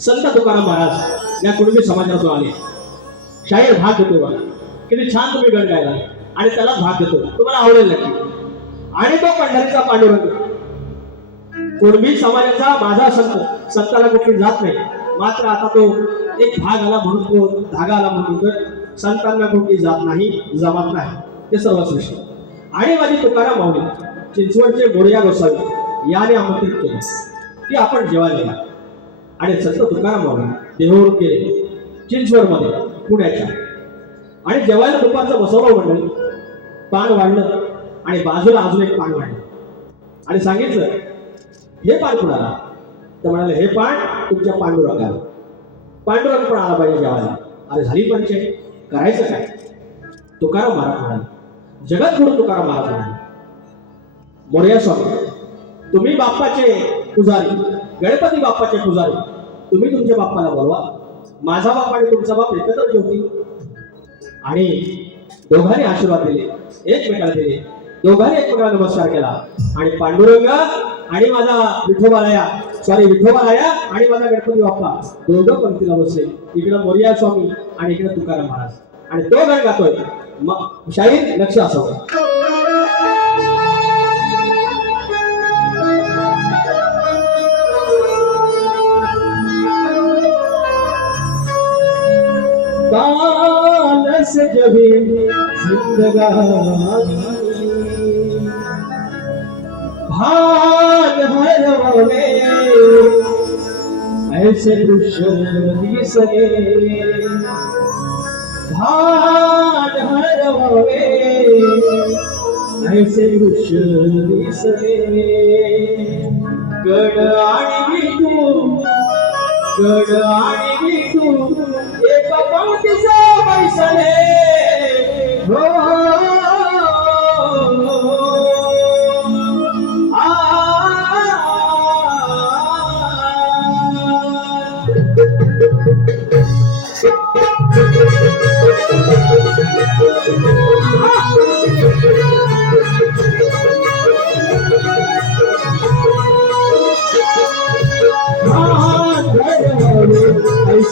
संत तुकाराम महाराज या कुणबी समाजातून आले. शाहीर भाग देतो बघा. किती छान तुम्ही गण गायला. आणि त्याला भाग देतो तुम्हाला आवडेल नक्की. आणि तो पंढरीचा पांडुरंग. कुणबी समाजाचा माझा संत संताला कुठली जात नाही. मात्र आता तो एक भाग आला म्हणून तो धागा आला म्हणून तर संतांना कुठली जात नाही जमात नाही. ते सर्वश्रेष्ठ आणि माझी तुकाराम माऊली चिंचवडचे गोडिया गोसावी याने आमंत्रित केले. की आपण जेवायला आणि संत तुकाराम देहूर केले. गेले चिंचवडमध्ये पुण्याच्या. आणि जेवायला दुपारचं बसवलं म्हणलं पान वाढलं आणि बाजूला अजून एक पान वाढलं. आणि सांगितलं हे पान कुणाला? तर म्हणाले हे पान तुमच्या पांडुरंगाला. पांडुरंग पण आला पाहिजे जेवायला. अरे झाली पंचायत. करायचं काय? तुकाराम महाराज म्हणाले. जगद्गुरु तुकाराम महाराज म्हणाले. मोर्या स्वामी तुम्ही बाप्पाचे पुजारी. गणपती बाप्पाचे पुजारी. तुम्ही तुमच्या बाप्पाला बोलवा. माझा बाप आणि तुमचा बाप एकत्र ठेवतील आणि दोघांनी आशीर्वाद दिले एकमेकाला दिले. दोघांनी एकमेकाला नमस्कार केला. आणि पांडुरंग आणि माझा विठोबालाया सॉरी विठोबालाया आणि माझा गणपती बाप्पा दोघं पंक्तीला बसले. इकडं मोरिया स्वामी आणि इकडं तुकाराम महाराज. आणि तो गाणं गातोय शाहीर लक्ष असावं जिंदगानी भान ऐसे दृश्य दिसले भान भरवले ऐसे दृश्य दिसले गड आणि तू गड आणि तू एक पंक्तीचे बैसले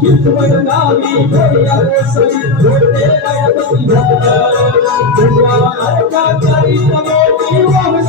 चिंचवड गावी गोड्या गोसावी गोडे गणपती भक्त गुंडावा नरका करी तमोटी वाहन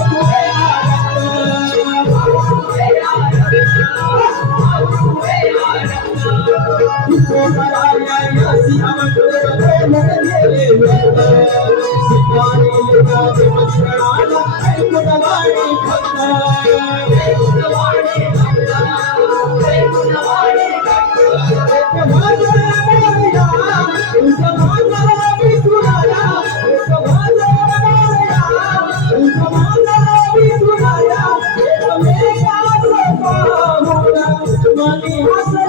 বলে হাসে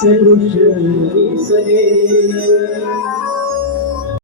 सदृश दिसले